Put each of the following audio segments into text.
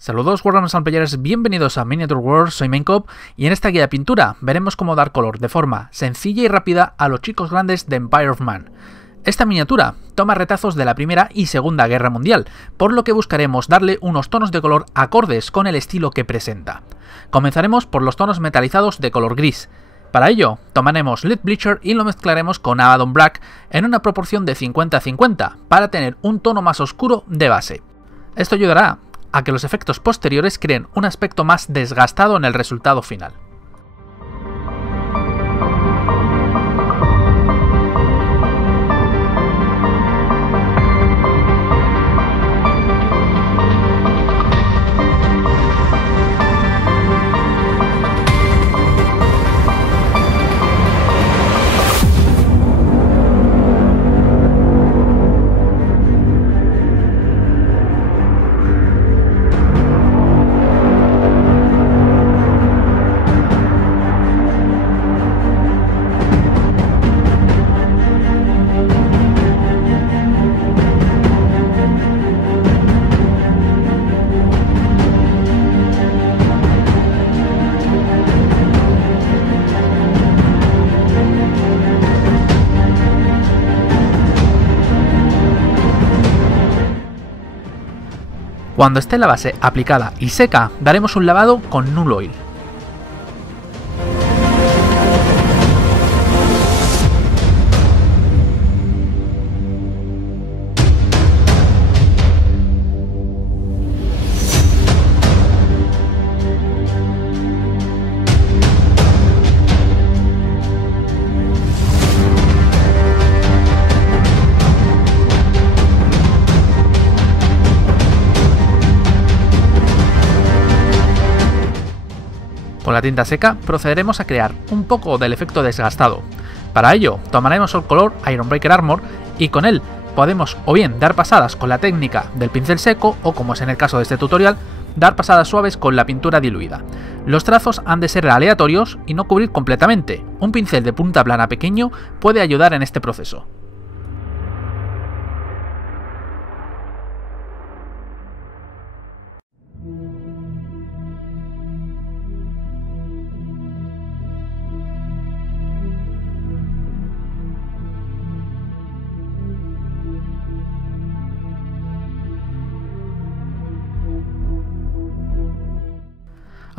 Saludos Wargamers and Players, bienvenidos a Miniature Wars, soy Maincop y en esta guía de pintura veremos cómo dar color de forma sencilla y rápida a los chicos grandes de Empire of Man. Esta miniatura toma retazos de la Primera y Segunda Guerra Mundial, por lo que buscaremos darle unos tonos de color acordes con el estilo que presenta. Comenzaremos por los tonos metalizados de color gris. Para ello, tomaremos Lead Bleacher y lo mezclaremos con Abaddon Black en una proporción de 50-50 para tener un tono más oscuro de base. Esto ayudará a que los efectos posteriores creen un aspecto más desgastado en el resultado final. Cuando esté la base aplicada y seca, daremos un lavado con Null Oil. Con la tinta seca procederemos a crear un poco del efecto desgastado. Para ello tomaremos el color Iron Breaker Armor y con él podemos o bien dar pasadas con la técnica del pincel seco o, como es en el caso de este tutorial, dar pasadas suaves con la pintura diluida. Los trazos han de ser aleatorios y no cubrir completamente. Un pincel de punta plana pequeño puede ayudar en este proceso.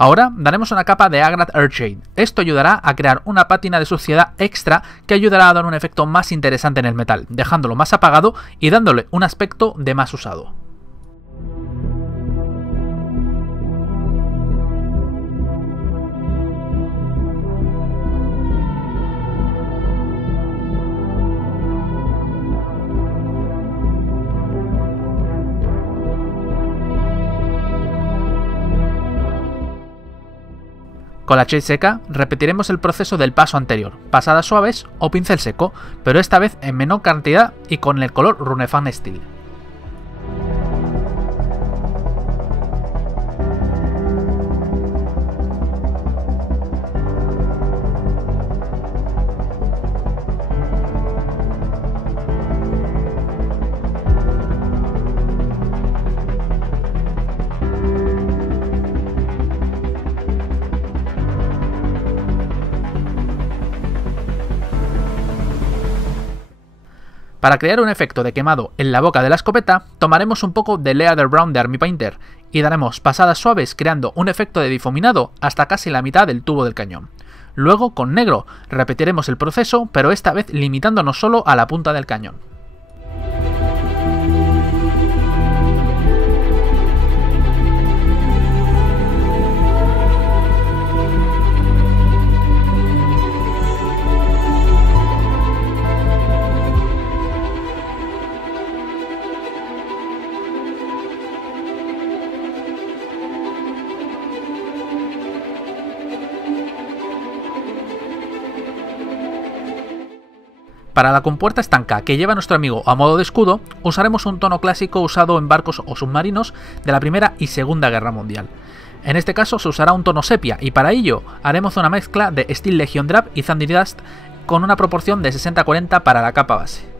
Ahora daremos una capa de Agrax Earthshade. Esto ayudará a crear una pátina de suciedad extra que ayudará a dar un efecto más interesante en el metal, dejándolo más apagado y dándole un aspecto de más usado. Con la shade seca repetiremos el proceso del paso anterior, pasadas suaves o pincel seco, pero esta vez en menor cantidad y con el color Runefang Steel. Para crear un efecto de quemado en la boca de la escopeta, tomaremos un poco de Leather Brown de Army Painter y daremos pasadas suaves creando un efecto de difuminado hasta casi la mitad del tubo del cañón. Luego, con negro, repetiremos el proceso, pero esta vez limitándonos solo a la punta del cañón. Para la compuerta estanca que lleva nuestro amigo a modo de escudo, usaremos un tono clásico usado en barcos o submarinos de la Primera y Segunda Guerra Mundial. En este caso se usará un tono sepia y para ello haremos una mezcla de Steel Legion Drab y Thunder Dust con una proporción de 60-40 para la capa base.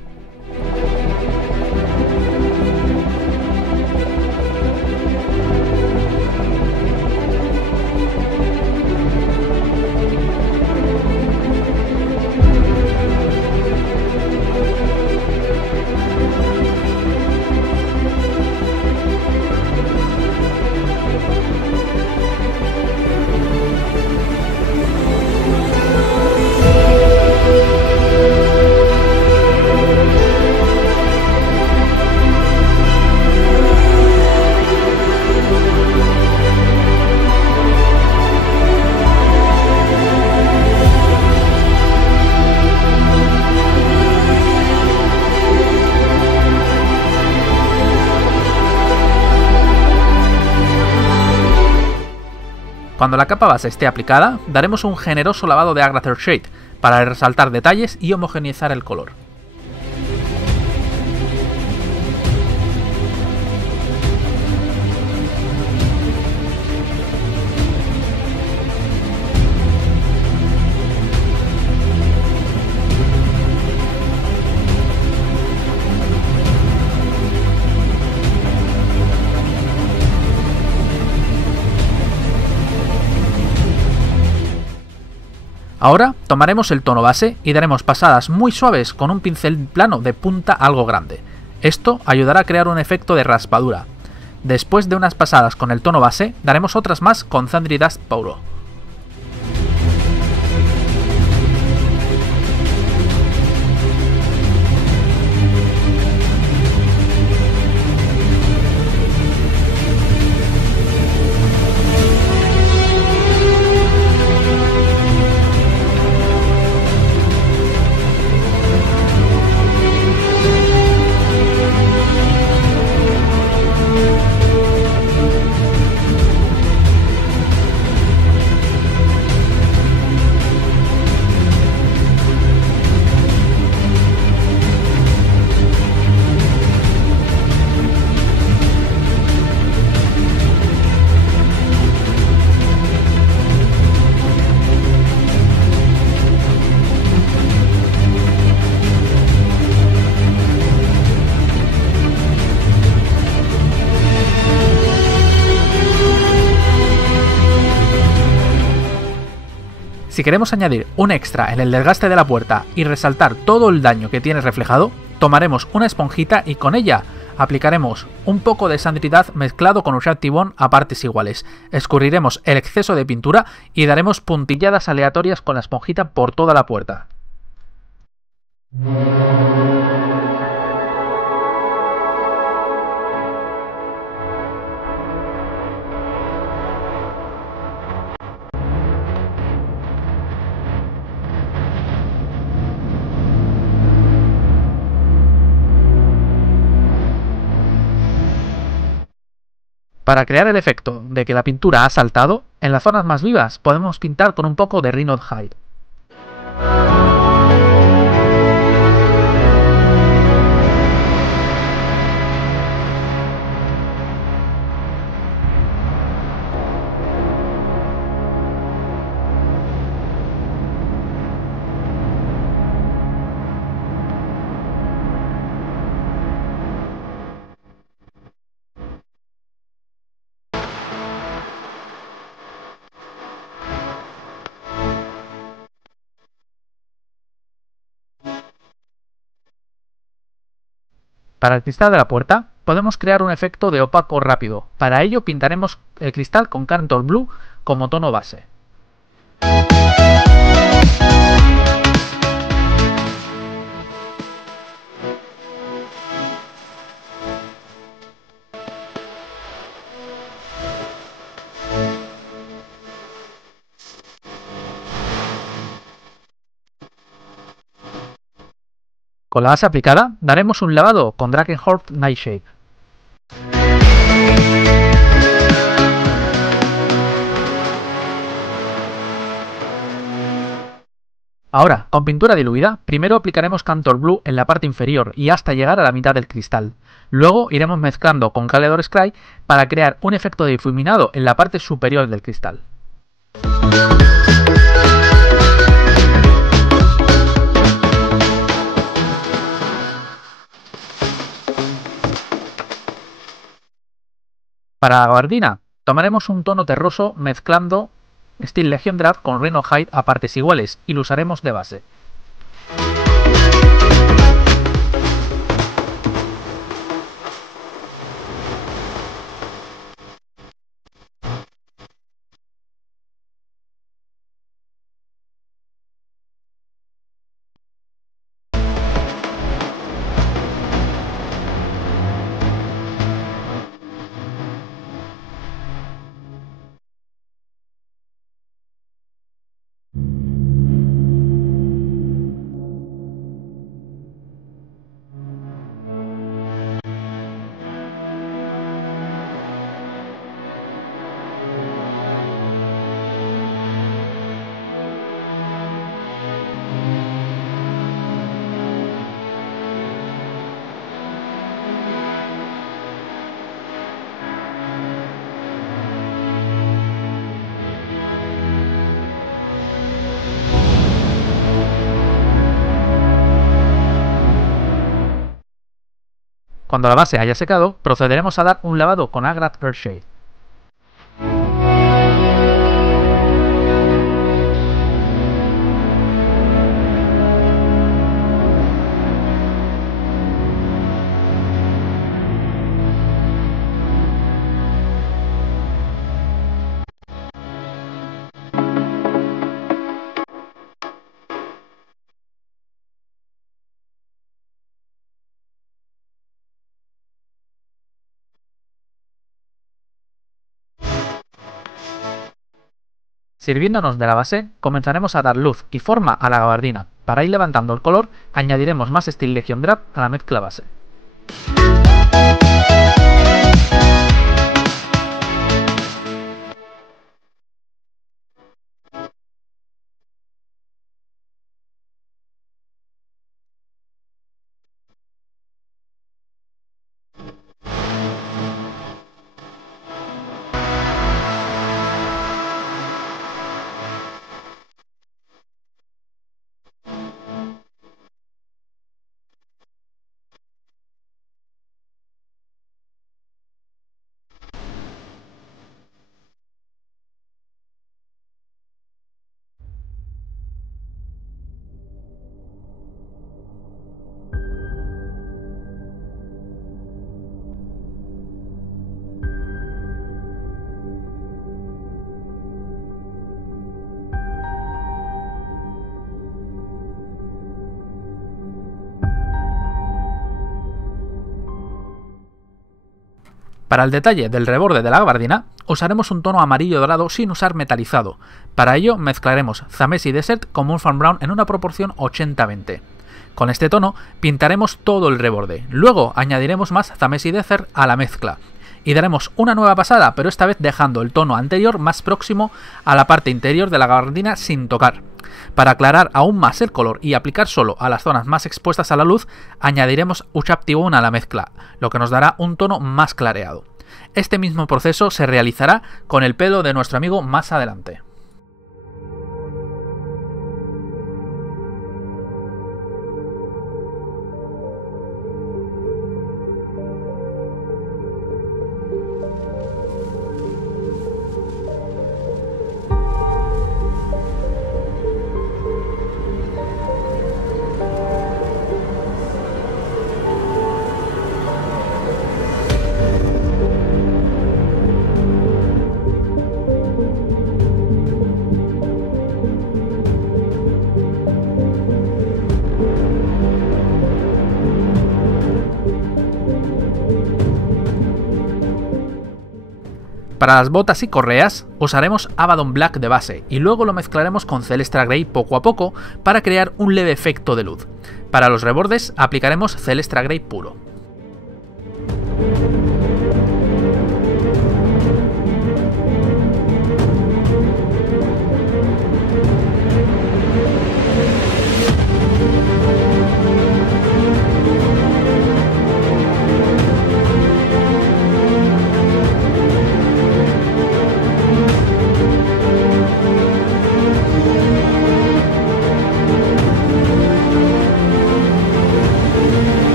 Cuando la capa base esté aplicada, daremos un generoso lavado de Agrathur Shade para resaltar detalles y homogeneizar el color. Ahora tomaremos el tono base y daremos pasadas muy suaves con un pincel plano de punta algo grande. Esto ayudará a crear un efecto de raspadura. Después de unas pasadas con el tono base, daremos otras más con Thundry Dust Powder. Si queremos añadir un extra en el desgaste de la puerta y resaltar todo el daño que tiene reflejado, tomaremos una esponjita y con ella aplicaremos un poco de Sandry Dust mezclado con Ushabti Bond a partes iguales. Escurriremos el exceso de pintura y daremos puntilladas aleatorias con la esponjita por toda la puerta. Para crear el efecto de que la pintura ha saltado, en las zonas más vivas podemos pintar con un poco de Rhino Hide. Para el cristal de la puerta, podemos crear un efecto de opaco rápido. Para ello pintaremos el cristal con Cantor Blue como tono base. Con la base aplicada, daremos un lavado con Drakenholt Nightshade. Ahora, con pintura diluida, primero aplicaremos Cantor Blue en la parte inferior y hasta llegar a la mitad del cristal. Luego iremos mezclando con Calidor Scry para crear un efecto de difuminado en la parte superior del cristal. Para la gabardina, tomaremos un tono terroso mezclando Steel Legion Draft con Rhino Hide a partes iguales y lo usaremos de base. Cuando la base haya secado, procederemos a dar un lavado con Agrax Earthshade. Sirviéndonos de la base, comenzaremos a dar luz y forma a la gabardina. Para ir levantando el color, añadiremos más Steel Legion Drab a la mezcla base. Para el detalle del reborde de la gabardina, usaremos un tono amarillo dorado sin usar metalizado. Para ello mezclaremos Zamesi Desert con Moonfarm Brown en una proporción 80-20. Con este tono pintaremos todo el reborde, luego añadiremos más Zamesi Desert a la mezcla y daremos una nueva pasada, pero esta vez dejando el tono anterior más próximo a la parte interior de la gabardina sin tocar. Para aclarar aún más el color y aplicar solo a las zonas más expuestas a la luz, añadiremos Uchaptiwan a la mezcla, lo que nos dará un tono más clareado. Este mismo proceso se realizará con el pelo de nuestro amigo más adelante. Para las botas y correas usaremos Abaddon Black de base y luego lo mezclaremos con Celestra Grey poco a poco para crear un leve efecto de luz. Para los rebordes aplicaremos Celestra Grey puro.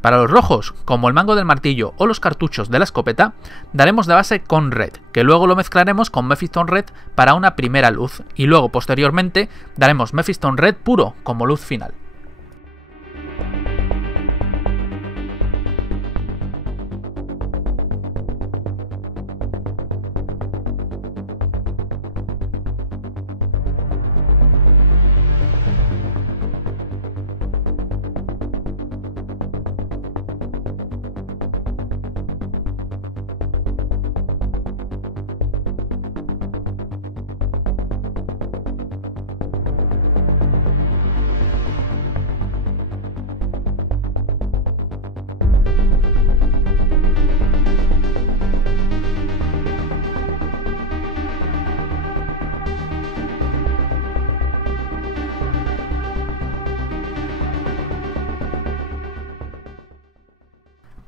Para los rojos, como el mango del martillo o los cartuchos de la escopeta, daremos de base con red, que luego lo mezclaremos con Mephiston Red para una primera luz, y luego posteriormente daremos Mephiston Red puro como luz final.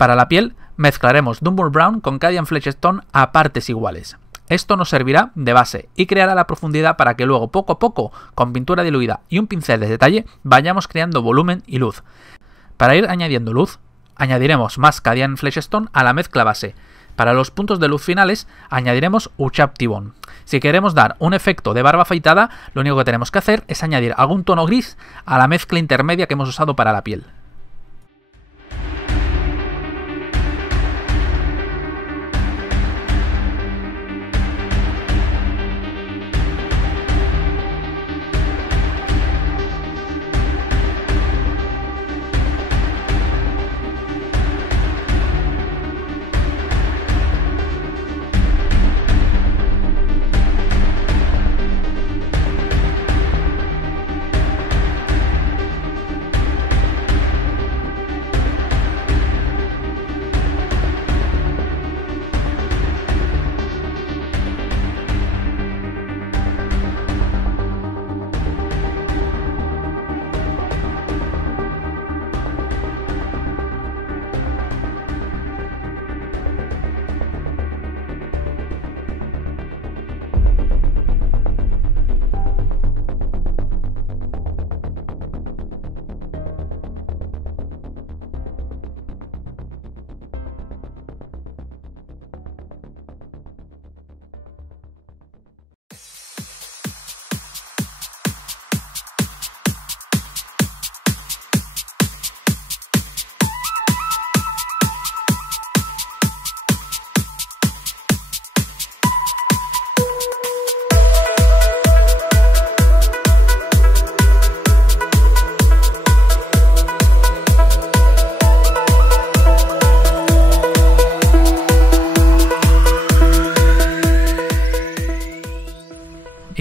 Para la piel, mezclaremos Dunbar Brown con Cadian Fleshstone a partes iguales. Esto nos servirá de base y creará la profundidad para que luego poco a poco, con pintura diluida y un pincel de detalle, vayamos creando volumen y luz. Para ir añadiendo luz, añadiremos más Cadian Fleshstone a la mezcla base. Para los puntos de luz finales, añadiremos Uchab T-Bone. Si queremos dar un efecto de barba afeitada, lo único que tenemos que hacer es añadir algún tono gris a la mezcla intermedia que hemos usado para la piel.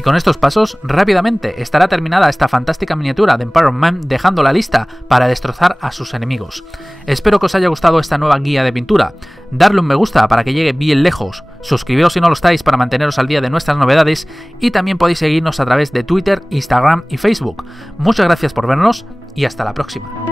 Y con estos pasos, rápidamente estará terminada esta fantástica miniatura de Empire of Man, dejándola lista para destrozar a sus enemigos. Espero que os haya gustado esta nueva guía de pintura. Darle un me gusta para que llegue bien lejos, suscribiros si no lo estáis para manteneros al día de nuestras novedades y también podéis seguirnos a través de Twitter, Instagram y Facebook. Muchas gracias por vernos y hasta la próxima.